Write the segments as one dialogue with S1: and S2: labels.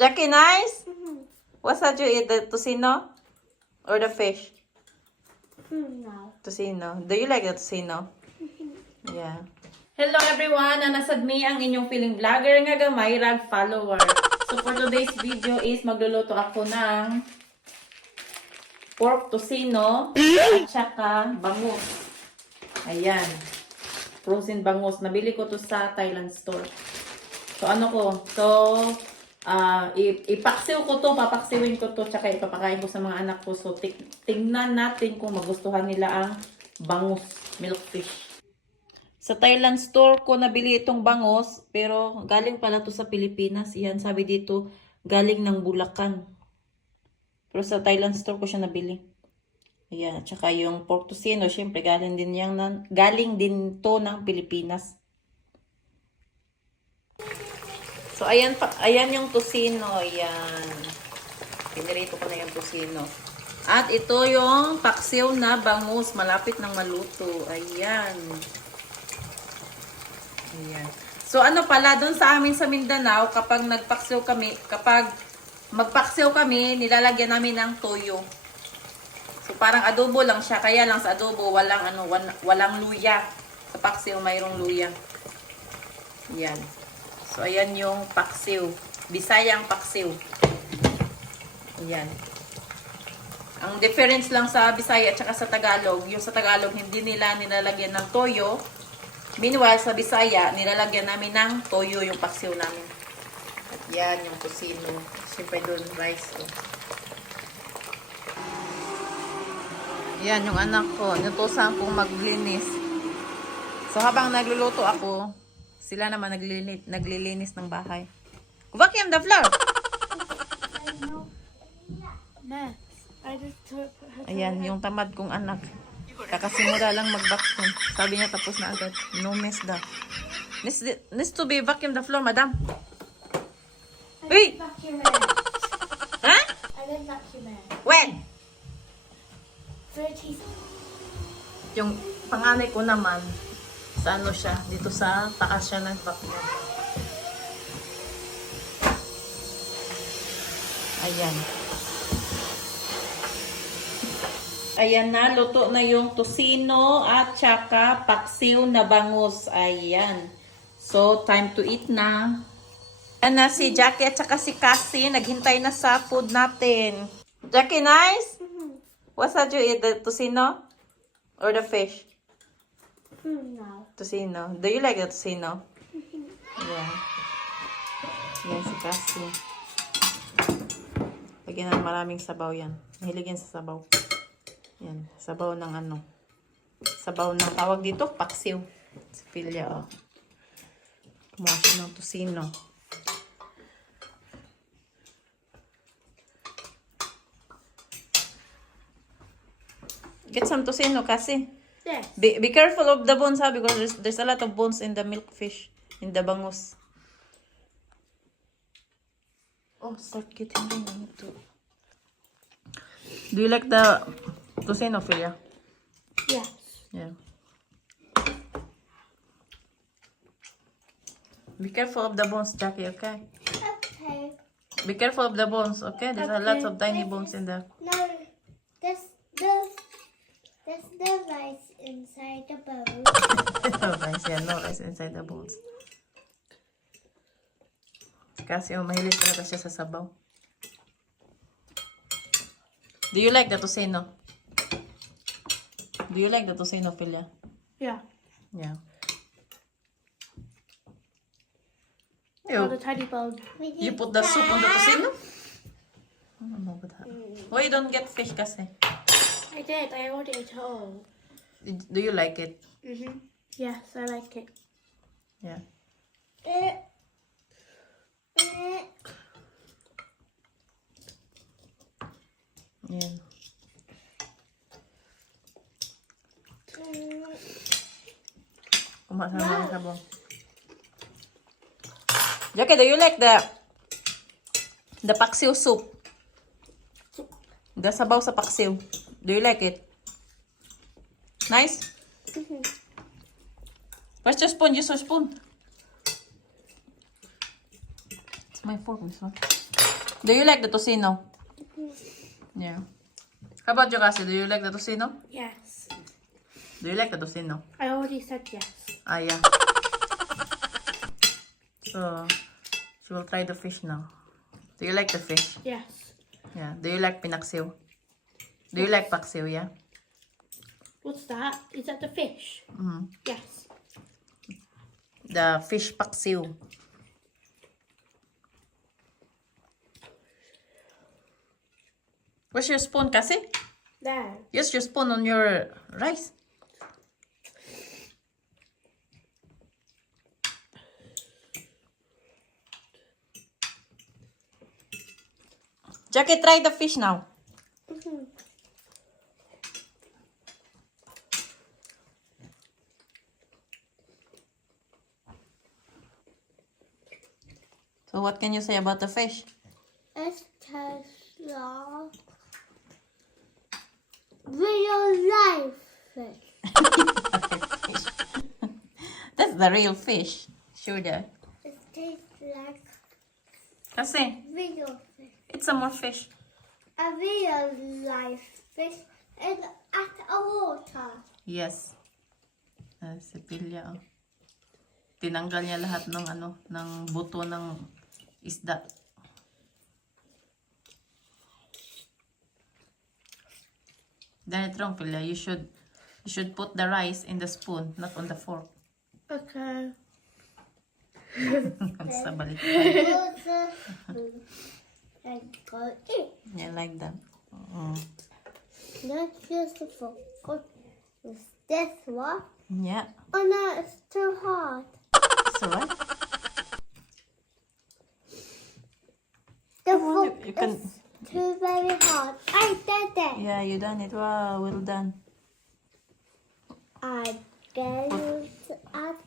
S1: Jackie, nice? What's that you eat? The tocino? Or the fish?
S2: No.
S1: Tocino. Do you like the tocino? Yeah. Hello everyone! Nanasad me ang inyong feeling vlogger nga gamay rag follower. So for today's video is magluluto ako ng pork tocino at saka bangus. Ayan. Frozen bangus. Nabili ko to sa Thailand store. So ano ko? So i- ipaksiw ko to, papaksiwin ko to, tsaka ipapakain ko sa mga anak ko. So tingnan natin kung magustuhan nila ang bangus milkfish. Sa Thailand store ko nabili itong bangos, pero galing pala to sa Pilipinas. Yan, sabi dito, galing ng Bulacan. Pero sa Thailand store ko siya nabili. Ayan, at saka yung pork tocino, syempre galing din yang galing din to ng Pilipinas. So ayan pa, ayan yung tocino, ayan. Pinirito ko na yung tocino. At ito yung paksiw na bangus, malapit ng maluto. Ayan. Ayan. So ano pala, doon sa amin sa Mindanao, kapag nagpaksiw kami, kapag magpaksiw kami, nilalagyan namin ng toyo. So parang adobo lang siya, kaya lang sa adobo walang ano, walang luya. Sa paksiw mayroong luya. Yan. So ayan yung paksiw. Bisayang paksiw. Ayan. Ang difference lang sa Bisaya at saka sa Tagalog, yung sa Tagalog hindi nila nilalagyan ng toyo. Meanwhile, sa Bisaya, nilalagyan namin ng toyo yung paksiw namin. At yan, yung kusino. Siyempre doon, rice. Oh. Yan, yung anak ko. Inutusan kong maglinis. So, habang nagluluto ako, sila naman naglilinis, naglilinis ng bahay. Vacuum the floor!
S2: Mess. I just her.
S1: Ayan, yung tamad kong anak. Kakasimula lang mag-vacuum. Sabi niya tapos na agad. No mess daw. Needs, needs to be vacuum the floor, madam. Uy! Ha?
S2: I did vacuum.
S1: When?
S2: 30
S1: Yung panganay ko naman, sa ano siya, dito sa taas siya nag-vacuum. Ayan. Ayan na, luto na yung tosino at saka paksiw na bangus. Ayan. So, time to eat na. Ayan na si Jackie at saka si Cassie. Naghintay na sa food natin. Jackie, nice? What's that you eat? The tocino? Or the fish?
S2: No.
S1: Tocino. Do you like the tocino? Yeah. Yan si Cassie. Lagyan ng maraming sabaw yan. Mahilig yan sa sabaw. Yan. Sabaw ng ano. Sabaw ng tawag dito, paksiw. Si Pilya, oh. Kumuha siya ng tocino. Get some tocino, Cassie.
S2: This.
S1: Be, be careful of the bones ha because there's, there's a lot of bones in the milkfish, in the bangus. Oh, start getting them. I need to- Do you like the tocino, Philia?
S2: Yes.
S1: Yeah. Be careful of the bones, Jackie, okay?
S2: Okay.
S1: Be careful of the bones, okay? There's a lot of tiny bones in there.
S2: No. This the this the rice inside the bowl.
S1: yeah, no rice inside the bones. Kasi oh, mahilig talaga siya sa sabaw. Do you like the tocino? Do you like the tocino, Philia?
S2: Yeah.
S1: Yeah.
S2: Oh,
S1: Ew.
S2: the tiny bone.
S1: You put the soup on the tocino? I don't know about that. Why you don't get fish kasi?
S2: I did. I already ate it all.
S1: Do you like it?
S2: Mhm. Yes, I like it.
S1: Yeah. Yan. Kumain na mga sabaw. Jackie, do you like the the paksiw soup? The sabaw sa paksiw. Do you like it? Nice? Where's your spoon? Use your spoon. It's my fork, Miss One. Do you like the tocino? Yeah. How about you, Cassie? Do you like the tocino?
S3: Yes.
S1: Do you like the tocino?
S3: I already said yes.
S1: Ah, yeah. So, she will try the fish now. Do you like the fish?
S3: Yes.
S1: Yeah. Do you like pinaksiw? Do you like paksiw, yeah?
S3: What's that? Is that the fish?
S1: Mm.
S3: Yes.
S1: The fish paksiw. Where's your spoon, Kasi?
S3: There.
S1: Use your spoon on your rice. Jackie, try the fish now. So what can you say about the fish?
S2: It's Tesla. Real life fish.
S1: That's the real fish. That.
S2: It tastes like
S1: Kasi,
S2: real fish.
S1: it's a more fish.
S2: A real life fish in at a water.
S1: Yes. Ah, si Pilya, oh. Tinanggal niya lahat ng ano, ng buto ng isda. Dahil wrong, Pilya. You should, you should put the rice in the spoon, not on the fork.
S3: Okay.
S1: Sa balik.
S2: Water and go eat.
S1: Yeah, like that. Mm.
S2: Let's use the fork. Is this one?
S1: Yeah.
S2: Oh no, it's too hard.
S1: So alright.
S2: The
S1: Come on, you- can-
S2: is too very hard. I did it.
S1: Yeah, you done it. Wow, well done.
S2: I get it at.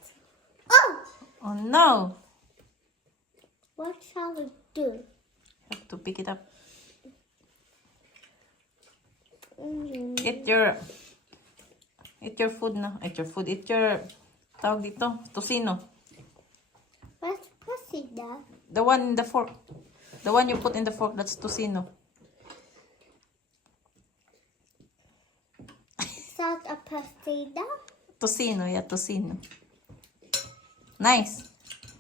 S2: Oh!
S1: Oh no!
S2: What shall we do?
S1: Have to pick it up.
S2: Mm,
S1: Eat your Eat your food na. Eat your food. Eat your tawag dito, tocino.
S2: What's pasida?
S1: The one in the fork. The one you put in the fork, that's tocino.
S2: That a pasida?
S1: Tocino, yeah, tocino. Nice.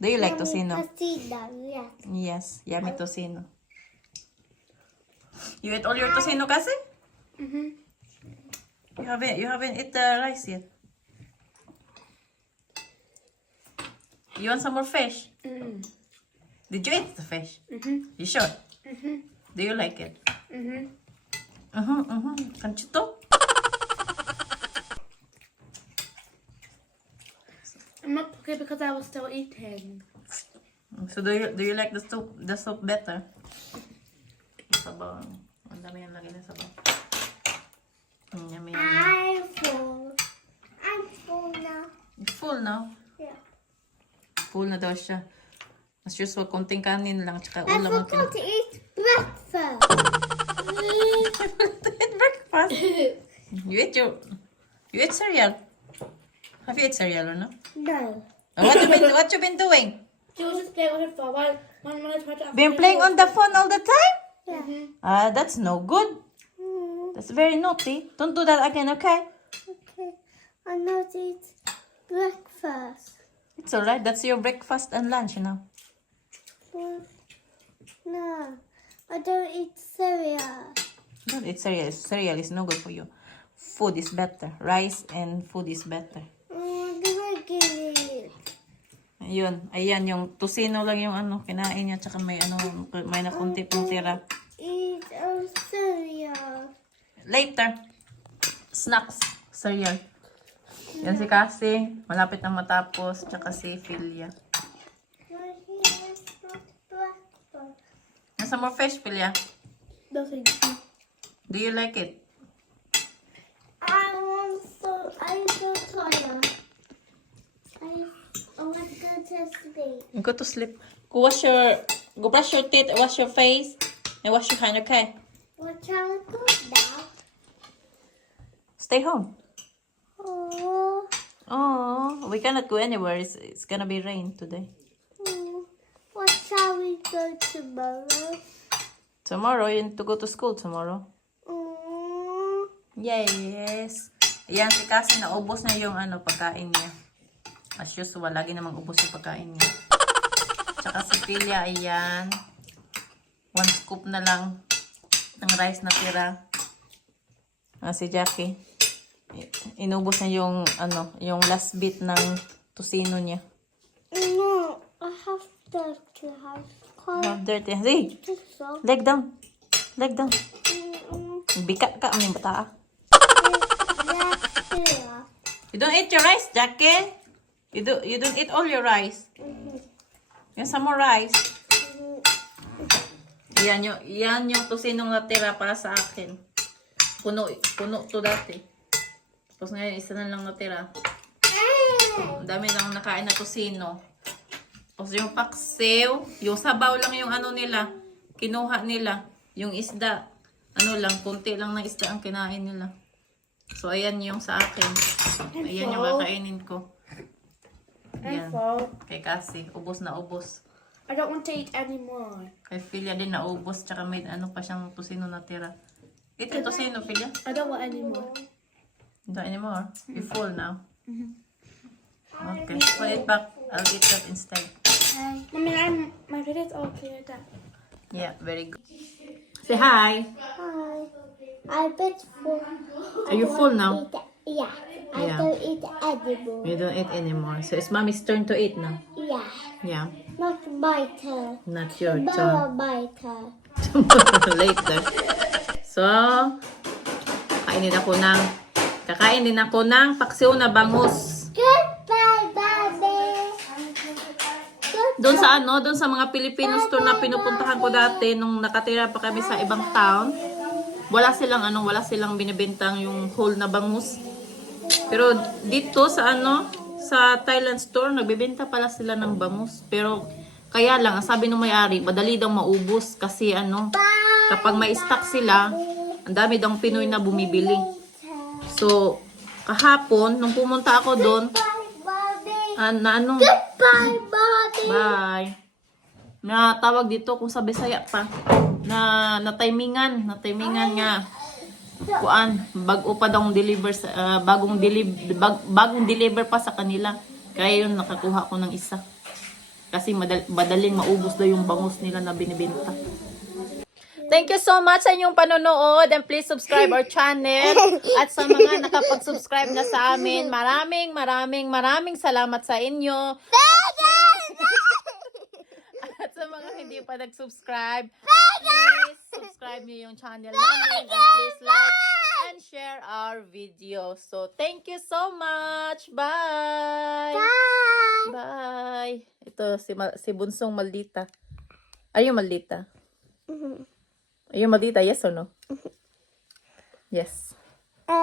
S1: Do you like tocino?
S2: Pasida, yes.
S1: Yes, yummy tocino. You ate all your tocino kasi?
S3: Mhm.
S1: You haven't you haven't eat the rice yet. You want some more fish?
S3: Mm.
S1: Did you eat the fish?
S3: Mhm.
S1: You sure?
S3: Mhm.
S1: Do you like it?
S3: Mhm.
S1: Uh-huh, uh-huh. Kanchito?
S3: I'm not okay because I was still eating.
S1: So do you do you like the soup the soup better? Sabaw. Ang dami yung lagay na sabaw. Yummy, yummy.
S2: I'm full. I'm full now.
S1: Full now.
S2: Yeah.
S1: Full na daw siya. As usual, konting kanin lang, tsaka
S2: I
S1: ulam ang
S2: forgot to eat breakfast.
S1: eat breakfast. You eat your... You eat cereal. Have you eat cereal or no?
S2: no.
S1: Oh, what you been, what you been doing?
S3: She was just playing on her phone while I to
S1: Been playing on the phone all the time?
S2: Yeah.
S3: Mhm.
S1: Ah, that's no good.
S2: Mm,
S1: That's very naughty. Don't do that again, okay?
S2: okay. I'm not eat breakfast.
S1: It's alright. That's your breakfast and lunch, you know.
S2: No. I don't eat cereal.
S1: Don't eat cereal. Cereal is no good for you. Food is better. Rice and food is better.
S2: Mm.
S1: Ayun. Ayan, yung tocino lang yung ano, kinain niya. Tsaka may ano, may na konti pang tira.
S2: Eat a cereal.
S1: Later. Snacks. Cereal. Yan si Cassie. Malapit na matapos. Tsaka si Philia. Nasa more fish, Philia.
S3: No, thank you.
S1: Do you like it?
S2: I want so I'm so tired. I I want to go to sleep.
S1: Go to sleep. Go wash your, go brush your teeth, wash your face, and wash your hand, okay?
S2: What shall we do now?
S1: Stay home.
S2: Oh,
S1: Oh, we cannot go anywhere. It's, it's gonna be rain today.
S2: We go tomorrow?
S1: Tomorrow, you need to go to school tomorrow.
S2: Mm,
S1: Yes. Ayan, si Cassie, naubos na yung ano, pagkain niya. As usual, lagi namang ubos yung pagkain niya. Tsaka si Pilia, ayan. One scoop na lang ng rice na tira. Ah, si Jackie. Inubos na yung, ano, yung last bit ng tusino niya.
S2: To to have cold
S1: Oh, dirty. Hey, leg down. Leg down.
S2: Mm,
S1: Bika ka, aming bata. You don't eat your rice, Jackie? You, do, you don't eat all your rice. Yung some more rice. Yan yung, yan yung tusinong natira para sa akin. Puno, puno to dati. Tapos ngayon, isa na lang natira. Ang dami lang nakain na tusino. Tapos yung paksiw, yung sabaw lang yung ano nila. Kinuha nila. Yung isda. Ano lang, kunti lang ng isda ang kinain nila. So, ayan yung sa akin. Ayan yung kakainin ko.
S3: I'm
S1: Yan.
S3: full.
S1: Kay Cassie, ubos na ubos.
S3: I don't want to eat anymore.
S1: Kay Philia din naubos, tsaka may ano pa siyang tusino na tira. Ito yung tusino, Philia.
S3: I don't want anymore.
S1: Not anymore. You're full now. Okay, put it back. I'll eat that instead.
S3: I mean, I'm my video's all cleared up.
S1: Yeah, very good. Say hi.
S2: Hi. I bet for.
S1: Are you full now?
S2: Eat, yeah. I
S1: Yeah.
S2: don't eat edible.
S1: You don't eat anymore. So it's mommy's turn to eat now.
S2: Yeah.
S1: Yeah,
S2: Not my turn.
S1: not your
S2: Baba
S1: turn.
S2: my turn.
S1: Later. So, kainin ako ng, kakain din ako ng paksiw na bangus. Doon sa ano, doon sa mga Filipino store na pinupuntahan ko dati nung nakatira pa kami sa ibang town. Wala silang ano, wala silang binibentang yung whole na bangus. Pero dito sa ano, sa Thailand store, nagbebenta pala sila ng bangus. Pero kaya lang, ang sabi ng may-ari, madali daw maubos kasi ano, kapag may stock sila, ang dami daw Pinoy na bumibili. So, kahapon, nung pumunta ako doon, ah, na ano,
S2: Bye, Bobby.
S1: Bye. Na tawag dito kung sa Bisaya pa. Na natimingan, natimingan nga. Kuan, bago pa daw deliver sa ah, bagong deliver bag, bagong deliver pa sa kanila. Kaya yun nakakuha ko ng isa. Kasi madal, madaling maubos daw yung bangus nila na binibenta. Thank you so much sa inyong panonood and please subscribe our channel. At sa mga nakapag-subscribe na sa amin, maraming maraming maraming salamat sa inyo. At sa mga hindi pa nag-subscribe, please subscribe niyo yung channel namin and please like and share our video. So, thank you so much. Bye!
S2: Bye.
S1: Bye! Ito, si, Ma- si Bunsong Maldita. Are you Maldita? Are you Maldita? Yes or no? Yes.